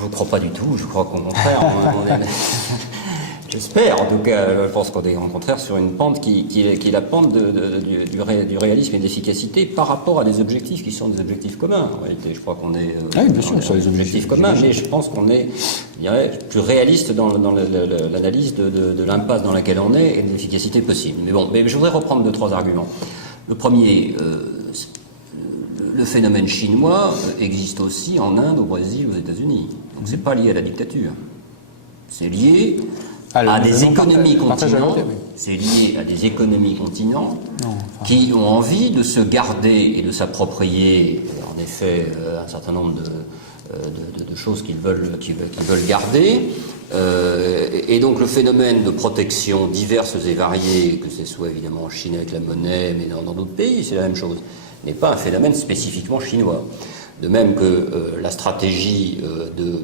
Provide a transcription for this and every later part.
Je ne crois pas du tout, je crois qu'au contraire, j'espère, en tout cas, je pense qu'on est au contraire sur une pente qui est la pente du réalisme et de l'efficacité par rapport à des objectifs qui sont des objectifs communs. En réalité, je crois qu'on est bien sûr, sur les objectifs communs, mais je pense qu'on est, je dirais, plus réaliste dans l'analyse de l'impasse dans laquelle on est et de l'efficacité possible. Mais bon, je voudrais reprendre 2-3 arguments. Le premier, le phénomène chinois existe aussi en Inde, au Brésil, aux États-Unis. Donc c'est pas lié à la dictature. C'est lié à des économies continents. C'est lié à des économies continents qui ont envie de se garder et de s'approprier, en effet, un certain nombre de choses qu'ils veulent garder. Et donc le phénomène de protection diverses et variées, que ce soit évidemment en Chine avec la monnaie, mais dans d'autres pays, c'est la même chose, n'est pas un phénomène spécifiquement chinois. De même que la stratégie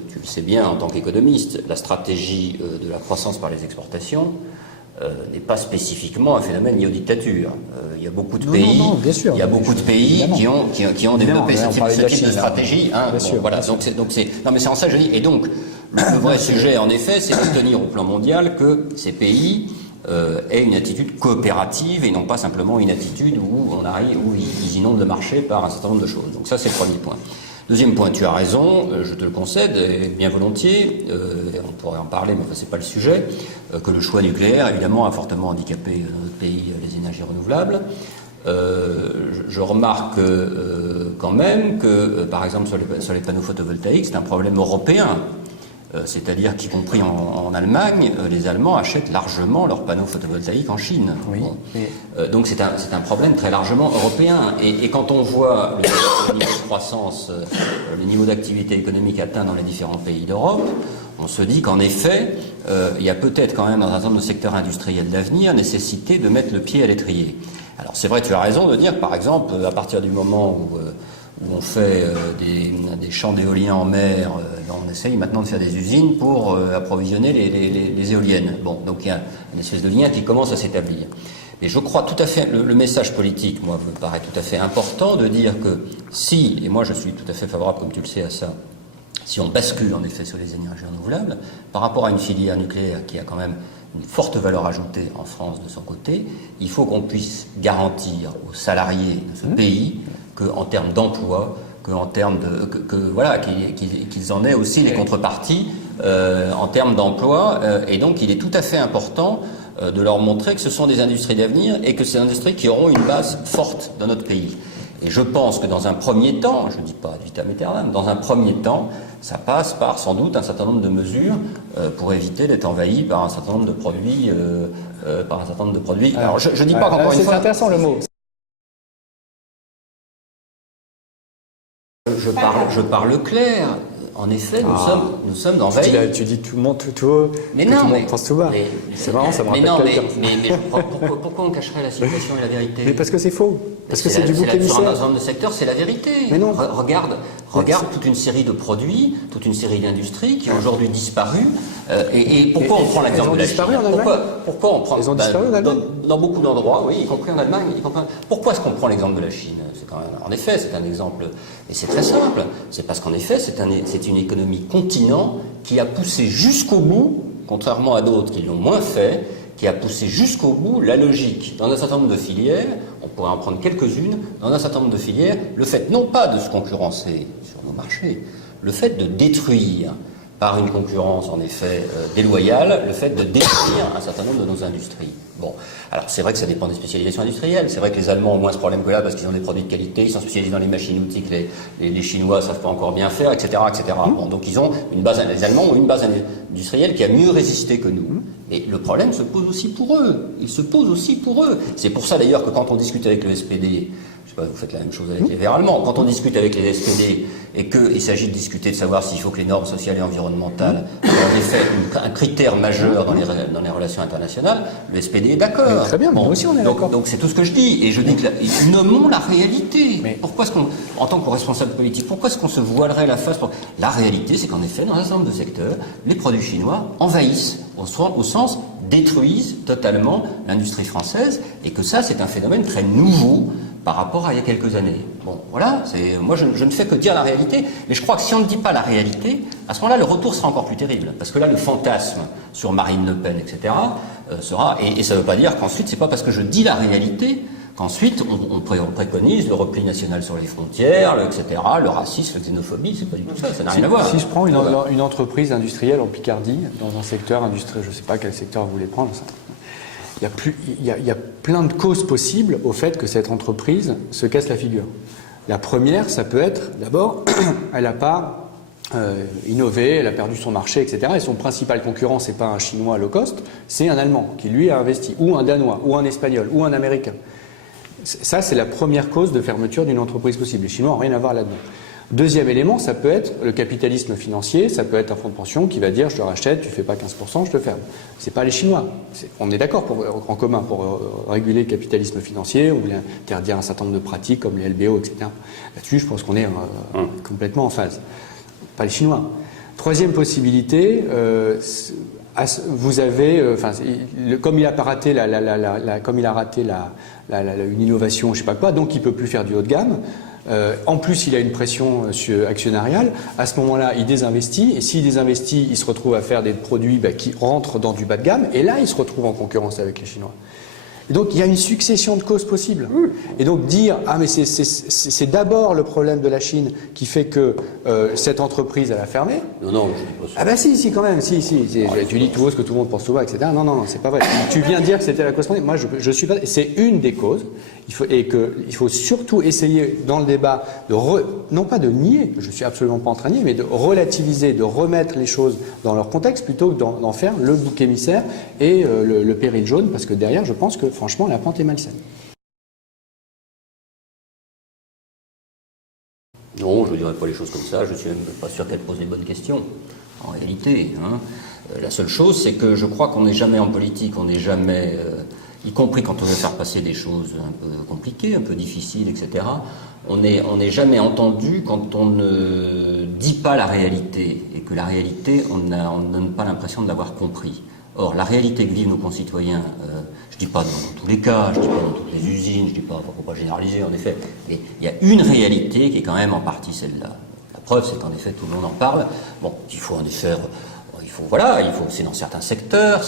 tu le sais bien en tant qu'économiste, la stratégie de la croissance par les exportations n'est pas spécifiquement un phénomène lié aux dictatures. Il y a beaucoup de pays, il y a beaucoup de pays qui ont développé ce type de stratégie. Voilà. Non, mais c'est en ça que je dis. Et donc, le vrai sujet, en effet, c'est de tenir au plan mondial que ces pays aient une attitude coopérative et non pas simplement une attitude où ils inondent le marché par un certain nombre de choses. Donc ça, c'est le premier point. Deuxième point, tu as raison, je te le concède, et bien volontiers, on pourrait en parler, mais enfin, c'est pas le sujet, que le choix nucléaire, évidemment, a fortement handicapé dans notre pays les énergies renouvelables. Je remarque quand même que, par exemple, sur les panneaux photovoltaïques, c'est un problème européen. C'est-à-dire qu'y compris en Allemagne, les Allemands achètent largement leurs panneaux photovoltaïques en Chine. Oui, donc c'est un problème très largement européen. Et quand on voit le niveau de croissance, le niveau d'activité économique atteint dans les différents pays d'Europe, on se dit qu'en effet, il y a peut-être quand même dans un certain nombre de secteurs industriels d'avenir nécessité de mettre le pied à l'étrier. Alors c'est vrai, tu as raison de dire, par exemple, à partir du moment où on fait des champs d'éolien en mer, on essaye maintenant de faire des usines pour approvisionner les éoliennes. Bon, donc il y a une espèce de lien qui commence à s'établir. Mais je crois tout à fait, le message politique, moi, me paraît tout à fait important de dire que si, et moi je suis tout à fait favorable, comme tu le sais, à ça, si on bascule en effet sur les énergies renouvelables, par rapport à une filière nucléaire qui a quand même une forte valeur ajoutée en France de son côté, il faut qu'on puisse garantir aux salariés de ce pays qu'en termes d'emploi, qu'en termes qu'ils en aient aussi les contreparties en termes d'emploi. Et donc, il est tout à fait important de leur montrer que ce sont des industries d'avenir et que ces industries qui auront une base forte dans notre pays. Et je pense que dans un premier temps, je ne dis pas ad vitam aeternam, dans un premier temps, ça passe par sans doute un certain nombre de mesures pour éviter d'être envahi par un certain nombre de produits. Alors, je dis pas qu'encore une fois. C'est intéressant le mot. Je parle clair. En effet, nous sommes envahis. Tu dis tout le monde tout haut, mais tout non, le monde mais, pense tout bas. C'est marrant, ça me rappelle quelqu'un. Mais pourquoi on cacherait la situation et la vérité? Mais parce que c'est faux. Parce que c'est du bouc émissaire. Sur un ensemble de secteurs, c'est la vérité. Mais non. Regarde toute une série de produits, toute une série d'industries qui ont aujourd'hui disparu. Et pourquoi on prend l'exemple de la Chine? Pourquoi on prend? Ils ont disparu en Allemagne. Dans beaucoup d'endroits, oui, y compris en Allemagne. Pourquoi est-ce qu'on prend l'exemple de la Chine? En effet, c'est un exemple, et c'est très simple. C'est parce qu'en effet, c'est une économie continent qui a poussé jusqu'au bout, contrairement à d'autres qui l'ont moins fait, qui a poussé jusqu'au bout la logique. Dans un certain nombre de filières, on pourrait en prendre quelques-unes, dans un certain nombre de filières, le fait non pas de se concurrencer sur nos marchés, le fait de détruire par une concurrence en effet déloyale, le fait de détruire un certain nombre de nos industries. Bon, alors c'est vrai que ça dépend des spécialisations industrielles, c'est vrai que les Allemands ont moins ce problème que là parce qu'ils ont des produits de qualité, ils sont spécialisés dans les machines-outils que les Chinois savent pas encore bien faire, etc. Bon, donc ils ont une base, les Allemands ont une base industrielle qui a mieux résisté que nous. Et le problème se pose aussi pour eux, il se pose aussi pour eux. C'est pour ça d'ailleurs que quand on discute avec le SPD, je sais pas, vous faites la même chose avec les Verts allemands. Quand on discute avec les SPD et qu'il s'agit de discuter de savoir s'il faut que les normes sociales et environnementales soient en effet un critère majeur dans les relations internationales, le SPD est d'accord. Très bien, bon, nous aussi on est d'accord. Donc c'est tout ce que je dis. Et je dis que nommons la réalité. Mais pourquoi est-ce qu'on, en tant que responsable politique, pourquoi est-ce qu'on se voilerait la face La réalité, c'est qu'en effet, dans un certain nombre de secteurs, les produits chinois envahissent, au sens détruisent totalement l'industrie française, et que ça, c'est un phénomène très nouveau par rapport à il y a quelques années. Bon, voilà, moi je ne fais que dire la réalité, mais je crois que si on ne dit pas la réalité, à ce moment-là, le retour sera encore plus terrible. Parce que là, le fantasme sur Marine Le Pen, etc., sera... Et ça ne veut pas dire qu'ensuite, c'est pas parce que je dis la réalité qu'ensuite on préconise le repli national sur les frontières, etc., le racisme, la xénophobie, c'est pas du tout ça, ça n'a rien à voir. Si je prends une entreprise industrielle en Picardie, dans un secteur industriel, je ne sais pas quel secteur vous voulez prendre, ça. Il y a plein de causes possibles au fait que cette entreprise se casse la figure. La première, ça peut être, d'abord, elle n'a pas innové, elle a perdu son marché, etc. Et son principal concurrent, c'est pas un Chinois low cost, c'est un Allemand qui, lui, a investi, ou un Danois, ou un Espagnol, ou un Américain. Ça, c'est la première cause de fermeture d'une entreprise possible. Les Chinois n'ont rien à voir là-dedans. Deuxième élément, ça peut être le capitalisme financier, ça peut être un fonds de pension qui va dire je te rachète, tu fais pas 15%, je te ferme. C'est pas les Chinois. On est d'accord en commun pour réguler le capitalisme financier, on voulait interdire un certain nombre de pratiques comme les LBO, etc. Là-dessus, je pense qu'on est complètement en phase. Pas les Chinois. Troisième possibilité, vous avez, comme il a raté une innovation, je sais pas quoi, donc il peut plus faire du haut de gamme. En plus, il a une pression actionnariale. À ce moment-là, il désinvestit. Et s'il désinvestit, il se retrouve à faire des produits qui rentrent dans du bas de gamme. Et là, il se retrouve en concurrence avec les Chinois. Et donc, il y a une succession de causes possibles. Et donc, dire « Ah, mais c'est d'abord le problème de la Chine qui fait que cette entreprise, elle a fermé. » Non, je dis pas ça. Ah ben si, quand même. Si. Tu dis tout haut ce que tout le monde pense tout bas, etc. Non, c'est pas vrai. Tu viens dire que c'était la cause. Moi, je suis pas... C'est une des causes. Il faut surtout essayer, dans le débat, non pas de nier, je suis absolument pas en train de nier, mais de relativiser, de remettre les choses dans leur contexte, plutôt que d'en faire le bouc émissaire et le péril jaune, parce que derrière, je pense que, franchement, la pente est malsaine. Non, je ne dirais pas les choses comme ça, je ne suis même pas sûr qu'elle pose les bonnes questions, en réalité. La seule chose, c'est que je crois qu'on n'est jamais en politique, on n'est jamais... y compris quand on veut faire passer des choses un peu compliquées, un peu difficiles, etc., on n'est jamais entendu quand on ne dit pas la réalité, et que la réalité, on ne donne pas l'impression de l'avoir compris. Or, la réalité que vivent nos concitoyens, je ne dis pas dans tous les cas, je ne dis pas dans toutes les usines, je ne dis pas, il ne faut pas généraliser en effet, mais il y a une réalité qui est quand même en partie celle-là. La preuve, c'est qu'en effet, tout le monde en parle. Bon, il faut en effet... c'est dans certains secteurs,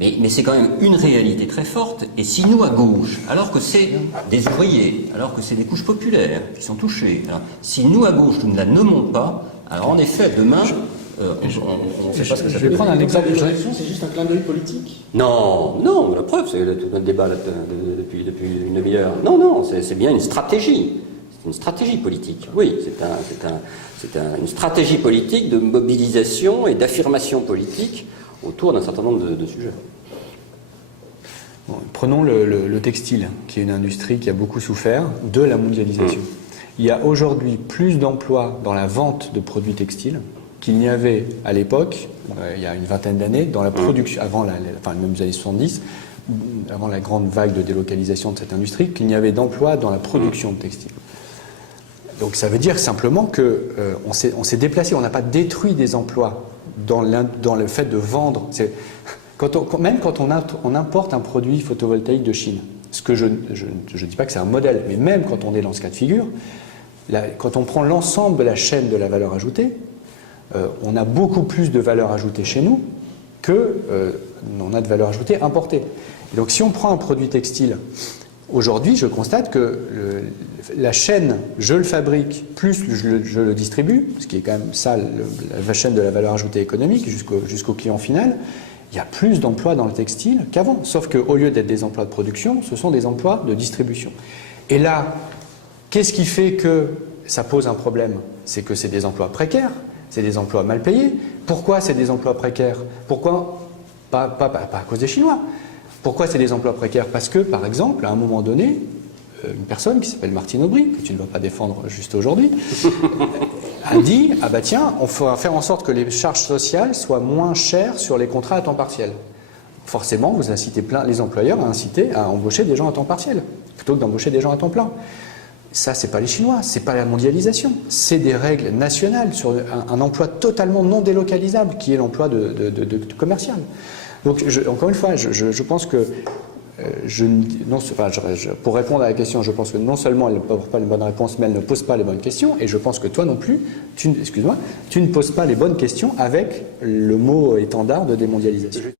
mais c'est quand même une réalité très forte. Et si nous, à gauche, alors que c'est des ouvriers, alors que c'est des couches populaires qui sont touchées, si nous, à gauche, nous ne la nommons pas, alors en effet, demain, on ne sait pas ce que ça Je vais prendre un exemple. C'est juste un clin d'œil politique. Non, la preuve, c'est tout notre débat depuis une demi-heure. Non, c'est bien une stratégie. C'est une stratégie politique. Oui, c'est une stratégie politique de mobilisation et d'affirmation politique autour d'un certain nombre de sujets. Bon, prenons le textile, qui est une industrie qui a beaucoup souffert de la mondialisation. Il y a aujourd'hui plus d'emplois dans la vente de produits textiles qu'il n'y avait à l'époque, il y a une vingtaine d'années, dans la production, même les années 70, avant la grande vague de délocalisation de cette industrie, qu'il n'y avait d'emplois dans la production de textiles. Donc ça veut dire simplement qu'on s'est déplacé, on n'a pas détruit des emplois dans le fait de vendre. Même quand on importe un produit photovoltaïque de Chine, ce que je ne dis pas que c'est un modèle, mais même quand on est dans ce cas de figure, quand on prend l'ensemble de la chaîne de la valeur ajoutée, on a beaucoup plus de valeur ajoutée chez nous qu'on a de valeur ajoutée importée. Et donc si on prend un produit textile, aujourd'hui je constate que la chaîne, je le fabrique, plus je le distribue, ce qui est quand même ça, la chaîne de la valeur ajoutée économique jusqu'au client final, il y a plus d'emplois dans le textile qu'avant. Sauf qu'au lieu d'être des emplois de production, ce sont des emplois de distribution. Et là, qu'est-ce qui fait que ça pose un problème? C'est que c'est des emplois précaires, c'est des emplois mal payés. Pourquoi c'est des emplois précaires? Pourquoi? Pas à cause des Chinois. Pourquoi c'est des emplois précaires? Parce que, par exemple, à un moment donné, une personne qui s'appelle Martine Aubry, que tu ne vas pas défendre juste aujourd'hui, a dit « Ah bah tiens, on va faire en sorte que les charges sociales soient moins chères sur les contrats à temps partiel. » Forcément, vous incitez les employeurs à embaucher des gens à temps partiel, plutôt que d'embaucher des gens à temps plein. Ça, c'est pas les Chinois, c'est pas la mondialisation, c'est des règles nationales sur un emploi totalement non délocalisable, qui est l'emploi de commercial. Donc, encore une fois, je pense que Pour répondre à la question, je pense que non seulement elle ne pose pas les bonnes réponses, mais elle ne pose pas les bonnes questions. Et je pense que toi non plus, tu ne poses pas les bonnes questions avec le mot étendard de démondialisation.